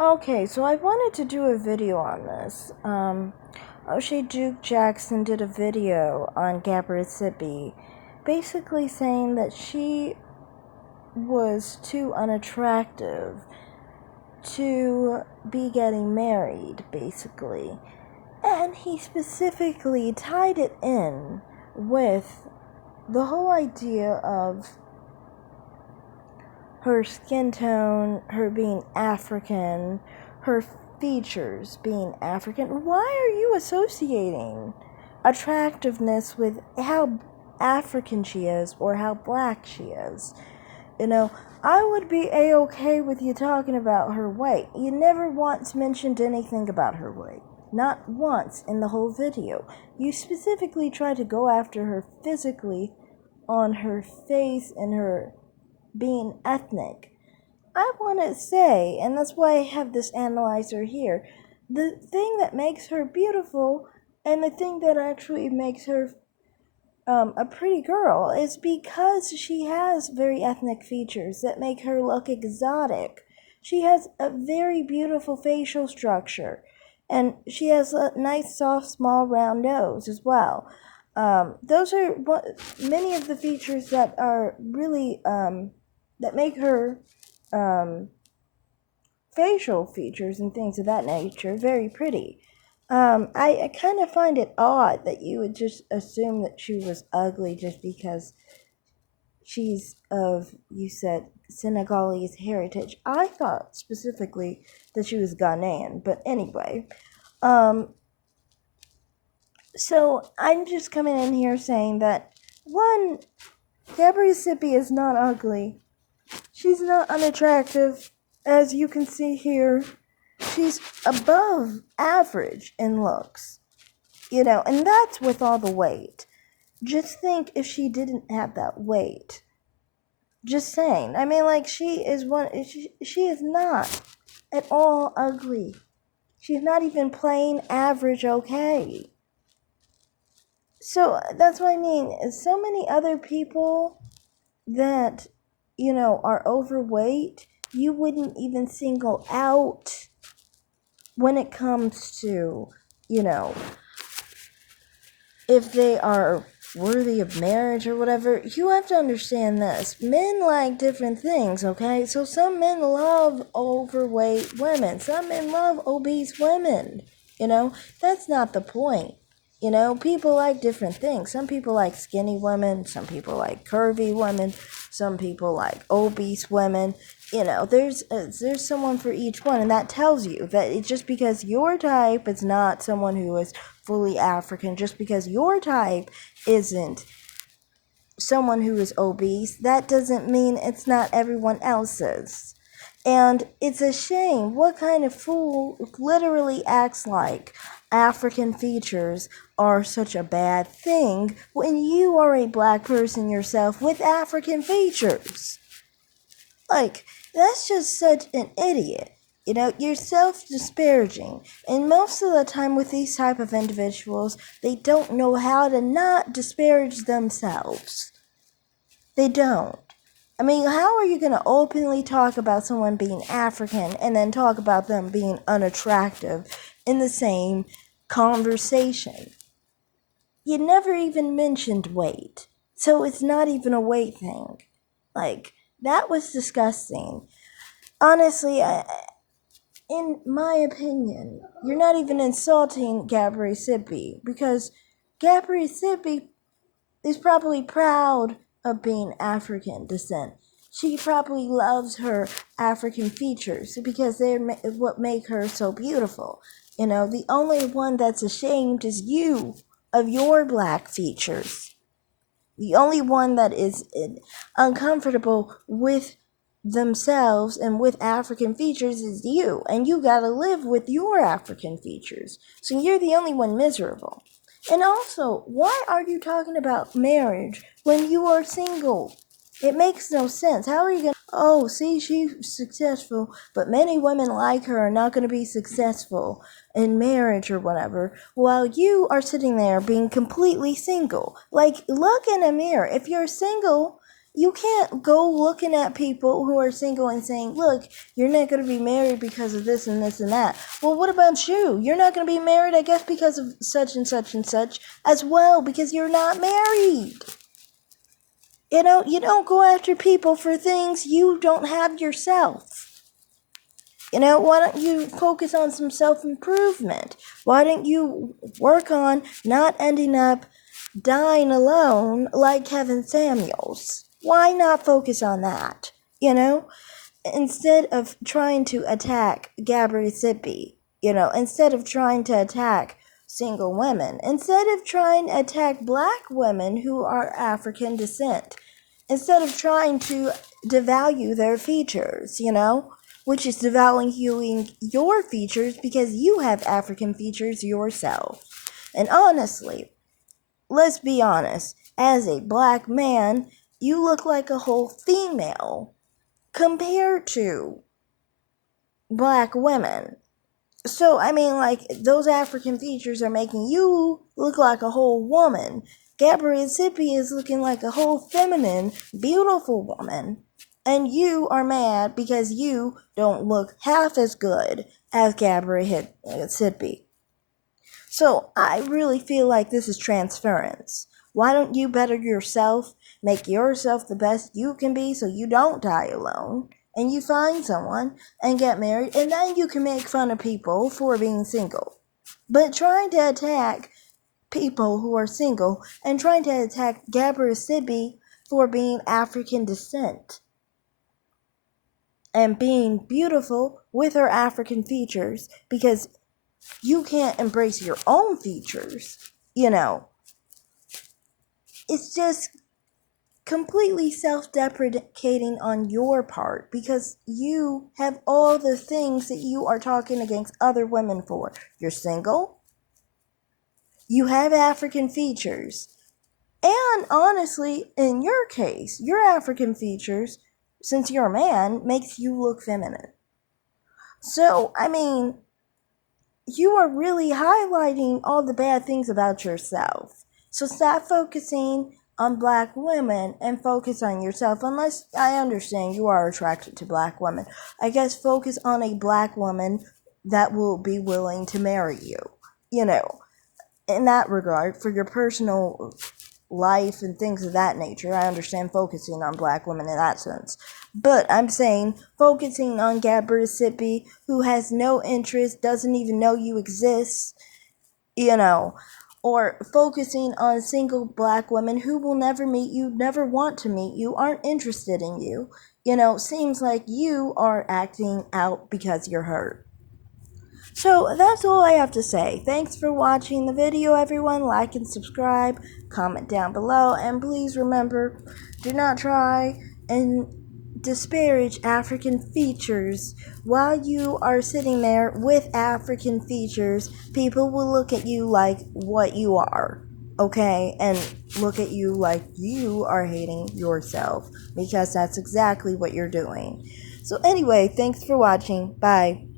Okay, so I wanted to do a video on this. O'Shea Duke Jackson did a video on Gabrielle Sippy, basically saying that she was too unattractive to be getting married, basically. And he specifically tied it in with the whole idea of her skin tone, her being African, her features being African. Why are you associating attractiveness with how African she is or how black she is? You know, I would be a-okay with you talking about her weight. You never once mentioned anything about her weight. Not once in the whole video. You specifically tried to go after her physically on her face and her being ethnic. I want to say, and that's why I have this analyzer here, the thing that makes her beautiful and the thing that actually makes her a pretty girl is because she has very ethnic features that make her look exotic. She has a very beautiful facial structure, and she has a nice, soft, small, round nose as well. Those are many of the features that are really that make her um, facial features and things of that nature very pretty. I kind of find it odd that you would just assume that she was ugly just because she's of, you said, Senegalese heritage. I thought specifically that she was Ghanaian, but anyway. Um, so I'm just coming in here saying that, one, Gabrielle Sippy is not ugly. She's not unattractive, as you can see here. She's above average in looks, and that's with all the weight. Just think if she didn't have that weight. Just saying. I mean, like, she is not at all ugly. She's not even plain average okay. So that's what I mean. So many other people that, are overweight, you wouldn't even single out when it comes to, you know, if they are worthy of marriage or whatever. You have to understand this. Men like different things, okay? So some men love overweight women. Some men love obese women. That's not the point. People like different things. Some people like skinny women. Some people like curvy women. Some people like obese women. There's someone for each one, and that tells you that it's just because your type is not someone who is fully African, just because your type isn't someone who is obese, that doesn't mean it's not everyone else's. And it's a shame. What kind of fool literally acts like African features are such a bad thing when you are a black person yourself with African features? Like, that's just such an idiot. You're self-disparaging. And most of the time with these type of individuals, they don't know how to not disparage themselves. They don't. I mean, how are you going to openly talk about someone being African and then talk about them being unattractive in the same conversation? You never even mentioned weight. So it's not even a weight thing. Like, that was disgusting. Honestly, in my opinion, you're not even insulting Gabrielle Sippy, because Gabrielle Sippy is probably proud of being African descent. She probably loves her African features because they're what make her so beautiful. The only one that's ashamed is you of your black features. The only one that is uncomfortable with themselves and with African features is you, and you gotta live with your African features. So you're the only one miserable. And also, why are you talking about marriage when you are single? It makes no sense. How are you gonna, oh, see, she's successful, but many women like her are not gonna be successful in marriage or whatever, while you are sitting there being completely single. Like, look in a mirror. If you're single, You can't go looking at people who are single and saying, look, you're not going to be married because of this and this and that. Well, what about you? You're not going to be married, I guess, because of such and such and such as well, because you're not married. You don't go after people for things you don't have yourself. Why don't you focus on some self-improvement? Why don't you work on not ending up dying alone like Kevin Samuels? Why not focus on that? Instead of trying to attack Gabrielle Sippy, instead of trying to attack single women, instead of trying to attack black women who are African descent, instead of trying to devalue their features, which is devaluing your features because you have African features yourself. And honestly, let's be honest, as a black man, you look like a whole female compared to black women. So, those African features are making you look like a whole woman. Gabrielle Sippy is looking like a whole feminine, beautiful woman. And you are mad because you don't look half as good as Gabrielle Sippy. So, I really feel like this is transference. Why don't you better yourself, make yourself the best you can be so you don't die alone, and you find someone and get married, and then you can make fun of people for being single. But trying to attack people who are single and trying to attack Gabrielle Sippy for being African descent and being beautiful with her African features because you can't embrace your own features, it's just completely self-deprecating on your part because you have all the things that you are talking against other women for. You're single, you have African features, and honestly, in your case, your African features, since you're a man, makes you look feminine. So, you are really highlighting all the bad things about yourself. So stop focusing on black women and focus on yourself. Unless I understand you are attracted to black women. I guess focus on a black woman that will be willing to marry you. In that regard, for your personal life and things of that nature, I understand focusing on black women in that sense. But I'm saying focusing on Gabrielle Sippy, who has no interest, doesn't even know you exist, or focusing on single black women who will never meet you, never want to meet you, aren't interested in you, seems like you are acting out because you're hurt. So that's all I have to say. Thanks for watching the video, everyone. Like and subscribe, comment down below, and please remember, do not try and disparage African features. While you are sitting there with African features, people will look at you like what you are, okay? And look at you like you are hating yourself, because that's exactly what you're doing. So anyway, thanks for watching. Bye.